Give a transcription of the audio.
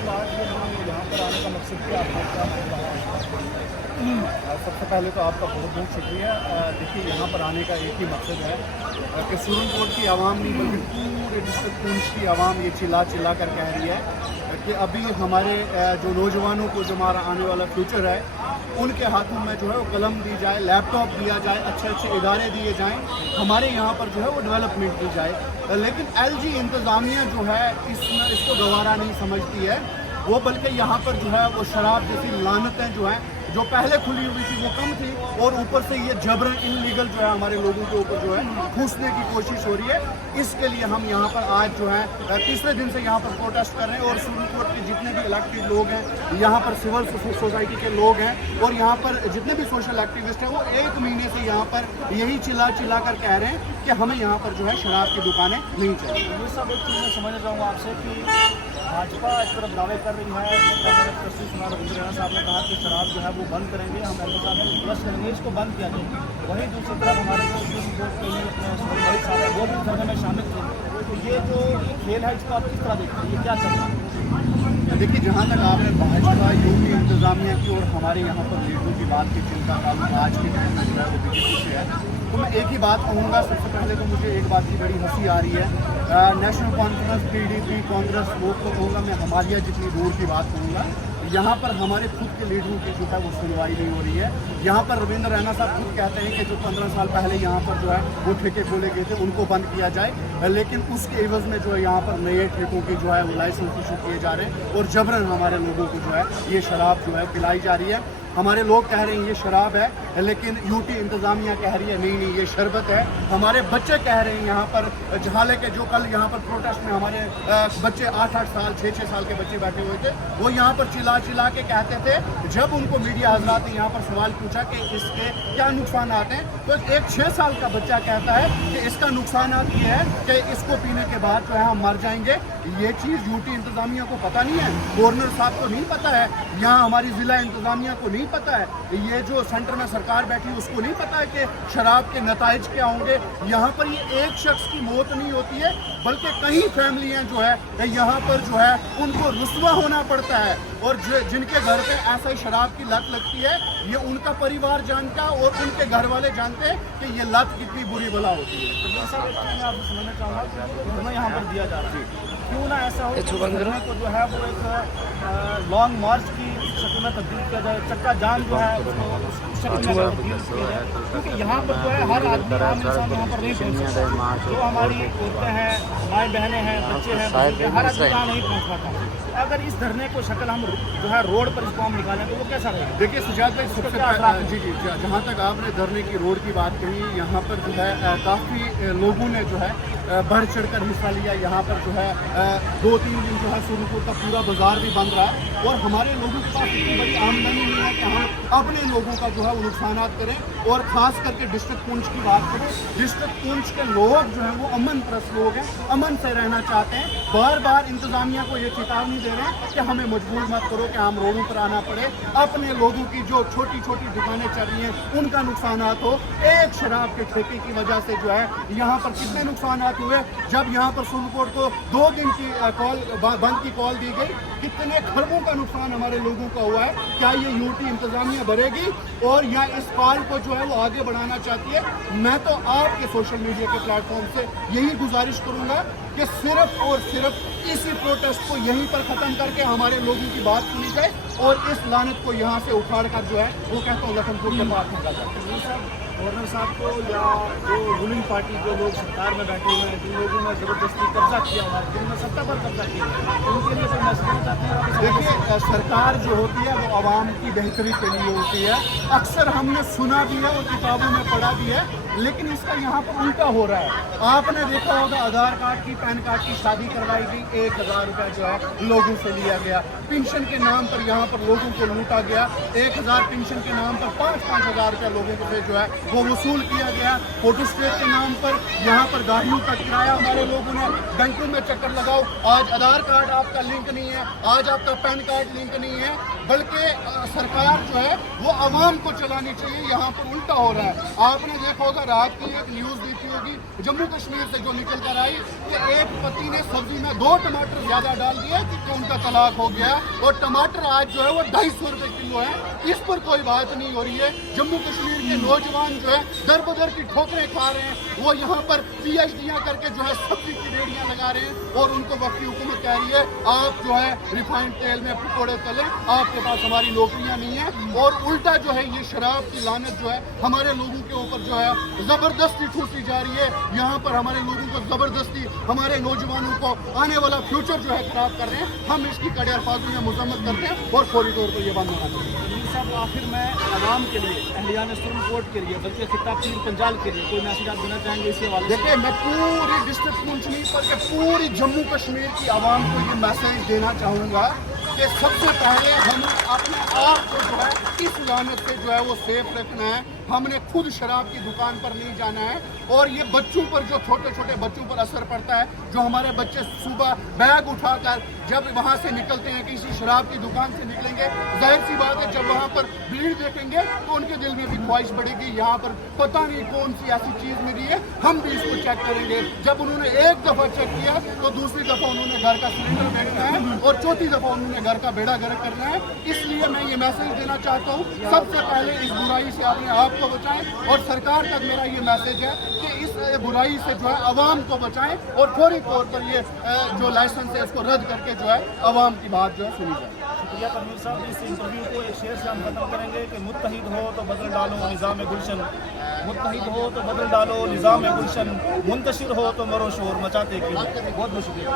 यहाँ पर आने का मकसद क्या सबसे पहले तो आपका बहुत बहुत शुक्रिया। देखिए, यहाँ पर आने का एक ही मकसद है कि सुरनकोट की आवाम नहीं बल्कि पूरे डिस्ट्रिक्ट पूंछ की आवाम ये चिल्ला चिल्ला कर कह रही है कि अभी हमारे जो नौजवानों को जो हमारा आने वाला फ्यूचर है उनके हाथों में जो है वो कलम दी जाए, लैपटॉप दिया जाए, अच्छे अच्छे इदारे दिए जाएं, हमारे यहाँ पर जो है वो डेवलपमेंट की जाए। लेकिन एलजी इंतज़ामिया जो है इसको गवारा नहीं समझती है वो, बल्कि यहाँ पर जो है वो शराब जैसी लानतें जो हैं जो पहले खुली हुई थी वो कम थी और ऊपर से ये जबरन इलीगल जो है हमारे लोगों के ऊपर जो है घुसने की कोशिश हो रही है। इसके लिए हम यहाँ पर आज जो है तीसरे दिन से यहाँ पर प्रोटेस्ट कर रहे हैं और सुरनकोट के जितने भी इलेक्टेड लोग हैं, यहाँ पर सिविल सोसाइटी के लोग हैं और यहाँ पर जितने भी सोशल एक्टिविस्ट हैं वो एक महीने से यहाँ पर यही चिल्ला चिल्ला कर कह रहे हैं कि हमें यहाँ पर जो है शराब की दुकानें नहीं चाहिए। ये सब एक चीज़ मैं समझना चाहूँगा आपसे कि भाजपा इस तरफ दावे कर रही है, रविंद्र रैना साहब ने कहा कि शराब जो है वो बंद करेंगे, हम एमपी साहब ने प्लस करेंगे, इसको बंद किया जाए। वहीं दूसरी तरफ हमारे जो सुप्रीम कोर्ट के लिए अपने सुप्रीम साहब है वो भी धरने में शामिल थे। तो ये जो खेल है इसको आप किस तरह देखते हैं, ये क्या चल रहा है? देखिए, जहाँ तक आपने भाजपा यूपी इंतज़ामिया की और हमारे यहाँ पर लीडरों की बात की जिनका ताल्लुक आज के टाइम में जो है वो बीजेपी से है, तो मैं एक ही बात कहूँगा। सबसे पहले तो मुझे एक बात की बड़ी हंसी आ रही है, नेशनल कॉन्फ्रेंस, पीडीपी, कांग्रेस, लोग को कहूँगा मैं, हमारिया जितनी दूर की बात कहूँगा, यहाँ पर हमारे खुद के लीडरों की जो है वो सुनवाई नहीं हो रही है। यहाँ पर रविंद्र रैना साहब खुद कहते हैं कि जो 15 साल पहले यहाँ पर जो है वो ठेके खोले गए थे उनको बंद किया जाए, लेकिन उसके एवज में जो है यहाँ पर नए ठेकों की जो है वो लाइसेंस इशू किए जा रहे हैं और जबरन हमारे लोगों को जो है ये शराब जो है पिलाई जा रही है। हमारे लोग कह रहे हैं ये शराब है, लेकिन यूटी इंतज़ामिया कह रही है नहीं नहीं ये शरबत है। हमारे बच्चे कह रहे हैं यहाँ पर जहाले के जो कल यहाँ पर प्रोटेस्ट में हमारे बच्चे 8-8 साल 6-6 साल के बच्चे बैठे हुए थे, वो यहाँ पर चिल्ला चिल्ला के कहते थे, जब उनको मीडिया हजरात ने यहाँ पर सवाल पूछा कि इसके क्या नुकसान आते हैं, तो एक 6 साल का बच्चा कहता है कि इसका नुकसान ये है कि इसको पीने के बाद जो है हम मर जाएंगे। ये चीज़ यूटी इंतज़ामिया को पता नहीं है, गवर्नर साहब को नहीं पता है, यहाँ हमारी ज़िला इंतज़ामिया को नहीं पता है, ये जो सेंटर में सरकार बैठी उसको नहीं पता है कि शराब के नताइज क्या होंगे। यहाँ पर ये एक शख्स की मौत नहीं होती है बल्कि कई फैमिलियाँ जो है यहाँ पर जो है उनको रुस्वा होना पड़ता है और जिनके घर पे ऐसा ही शराब की लत लगती है ये उनका परिवार जानता और उनके घर वाले जानते हैं कि ये लत कितनी बुरी बला होती है। तो जैसा मैं आपसे समझना चाहूँगा कि धरना यहाँ पर दिया जा रहा है, क्यों ना ऐसा हो कि धरने को जो है वो एक लॉन्ग मार्च की शक्ल में तब्दील किया जाए, चक्का जाम जो है उसको शक्ल में तब्दील किया जाए, क्योंकि यहाँ पर जो है हर आदमी आम इंसान यहाँ पर नहीं पहुँच सकता। जो हमारी औरतें हैं, माएँ बहनें हैं, बच्चे हैं, हर आदमी यहाँ नहीं पहुँच पाता। अगर इस धरने को शक्ल हम जो है रोड पर इसको हम निकालें तो वो कैसा रहेगा? देखिए सुजात भाई, सबसे जी जहाँ तक आपने धरने की रोड की बात कही, यहाँ पर जो है काफ़ी लोगों ने जो है बढ़ चढ़ कर हिस्सा लिया। यहाँ पर जो है 2-3 दिन जो है सुरनकोट का पूरा बाजार भी बंद रहा है और हमारे लोगों के पास इतनी बड़ी आमदनी नहीं है कि हम अपने लोगों का जो है वो नुकसान करें। और ख़ास करके डिस्ट्रिक्ट पुंछ की बात करें, डिस्ट्रिक्ट पुंछ के लोग जो हैं वो अमन परस्त लोग हैं, अमन से रहना चाहते हैं। बार बार इंतज़ामिया को ये चेतावनी दे रहे हैं कि हमें मजबूर मत करो कि हम रोडों पर आना पड़े, अपने लोगों की जो छोटी छोटी दुकानें चल रही हैं उनका नुकसान हो। एक शराब के ठेके की वजह से जो है यहाँ पर कितने नुकसान हुए। जब यहाँ पर सुरनकोट को 2 दिन की बंद की कॉल दी गई, कितने खरबों का नुकसान हमारे लोगों का हुआ है। क्या ये यूटी इंतज़ामिया भरेगी और या इस कॉल को जो है वो आगे बढ़ाना चाहती है? मैं तो आपके सोशल मीडिया के प्लेटफॉर्म से यही गुजारिश करूँगा कि सिर्फ और सिर्फ इसी प्रोटेस्ट को यहीं पर ख़त्म करके हमारे लोगों की बात सुनी जाए और इस लानत को यहाँ से उखाड़ कर जो है वो कहता हूँ लखनपुर के पास निकला जाए। गवर्नर साहब को या जो रूलिंग पार्टी जो लोग सरकार में बैठे हुए हैं, जिन लोगों ने ज़बरदस्ती कब्जा किया हुआ है, जिनने सत्ता पर कब्जा किया है, उनके लिए कोई मैसेज देना चाहते हैं? देखिए, सरकार जो होती है वो आवाम की बेहतरी के लिए होती है। अक्सर हमने सुना भी है और किताबों में पढ़ा भी है, लेकिन इसका यहाँ पर उल्टा हो रहा है। आपने देखा होगा आधार कार्ड की, पैन कार्ड की शादी करवाई गई, 1000 रुपये जो है लोगों से लिया गया। पेंशन के नाम पर यहाँ पर लोगों को लूटा गया। 1000 पेंशन के नाम पर 5-5 हज़ार रुपये लोगों से जो है वो वसूल किया गया। फोटो स्टेट के नाम पर यहाँ पर गाड़ियों का किराया हमारे लोगों ने, बैंकों में चक्कर लगाओ। आज आधार कार्ड आपका लिंक नहीं है, आज आपका पैन कार्ड लिंक नहीं है, बल्कि सरकार जो है वो आवाम को चलानी चाहिए। यहाँ पर उल्टा हो रहा है। आपने देखा होगा रात की एक न्यूज़ देखी होगी जम्मू कश्मीर से जो निकल कर आई कि एक पति ने सब्जी में 2 टमाटर ज़्यादा डाल दिए तो उनका तलाक हो गया, और टमाटर आज जो है वो 250 रुपये किलो है। इस पर कोई बात नहीं हो रही है। जम्मू कश्मीर के नौजवान जो है दर बदर की ठोकरें खा रहे हैं, वो यहाँ पर PhDयाँ करके जो है सब्जी की रेडियाँ लगा रहे हैं, और उनको वक्ती हुकूमत कह रही है आप जो है रिफाइंड तेल में पकौड़े तलें, आपके पास हमारी नौकरियाँ नहीं हैं। और उल्टा जो है ये शराब की लानत जो है हमारे लोगों के ऊपर जो है ज़बरदस्ती ठूसी जा रही है। यहाँ पर हमारे लोगों को ज़बरदस्ती, हमारे नौजवानों को आने वाला फ्यूचर जो है खराब कर रहे हैं। हम इसकी कड़े अल्फाज़ में मजम्मत करते हैं और फौरी तौर पर ये बंद होना चाहिए। मीर साहब, आखिर में आवाम के लिए, अहलियान सुप्रीम कोर्ट के लिए, बल्कि खिताब पीर पंजाल के लिए कोई मैसेज आप देना चाहेंगे इसी हवाले से? देखिए, मैं पूरी डिस्ट्रिक्ट पूंछ नहीं बल्कि पूरी जम्मू कश्मीर की आवाम को ये मैसेज देना चाहूँगा कि सबसे पहले हम अपने आप को जो है इस लानत से जो है वो सेफ रखना है। हमने खुद शराब की दुकान पर नहीं जाना है, और ये बच्चों पर, जो छोटे छोटे बच्चों पर असर पड़ता है, जो हमारे बच्चे सुबह बैग उठाकर जब वहाँ से निकलते हैं, किसी शराब की दुकान से निकलेंगे, जाहिर सी बात है जब वहाँ पर भीड़ देखेंगे तो उनके दिल में भी ख्वाहिश बढ़ेगी यहाँ पर पता नहीं कौन सी ऐसी चीज़ मिली है, हम भी इसको चेक करेंगे। जब उन्होंने एक दफ़ा चेक किया तो दूसरी दफ़ा उन्होंने घर का सिलेंडर फेंकना है, और चौथी दफ़ा उन्होंने घर का बेड़ा गर्क करना है। इसलिए मैं ये मैसेज देना चाहता हूँ, सबसे पहले इस बुराई से अपने आप को बचाएं, और सरकार तक मेरा ये मैसेज है कि इस बुराई से जो है आवाम को बचाएं, और फौरी तौर पर ये जो लाइसेंस है इसको रद्द करके जो है आवाम की बात जो है सुनी जाए। शुक्रिया तनवीर साहब। इस इंटरव्यू को एक शेर से हम खत्म करेंगे कि मुत्तहिद हो तो बदल डालो निज़ाम गुलशन, मुत्तहिद हो तो बदल डालो निज़ाम गुलशन, मुंतशिर हो तो मरो शोर मचाते क्यों। बहुत बहुत शुक्रिया।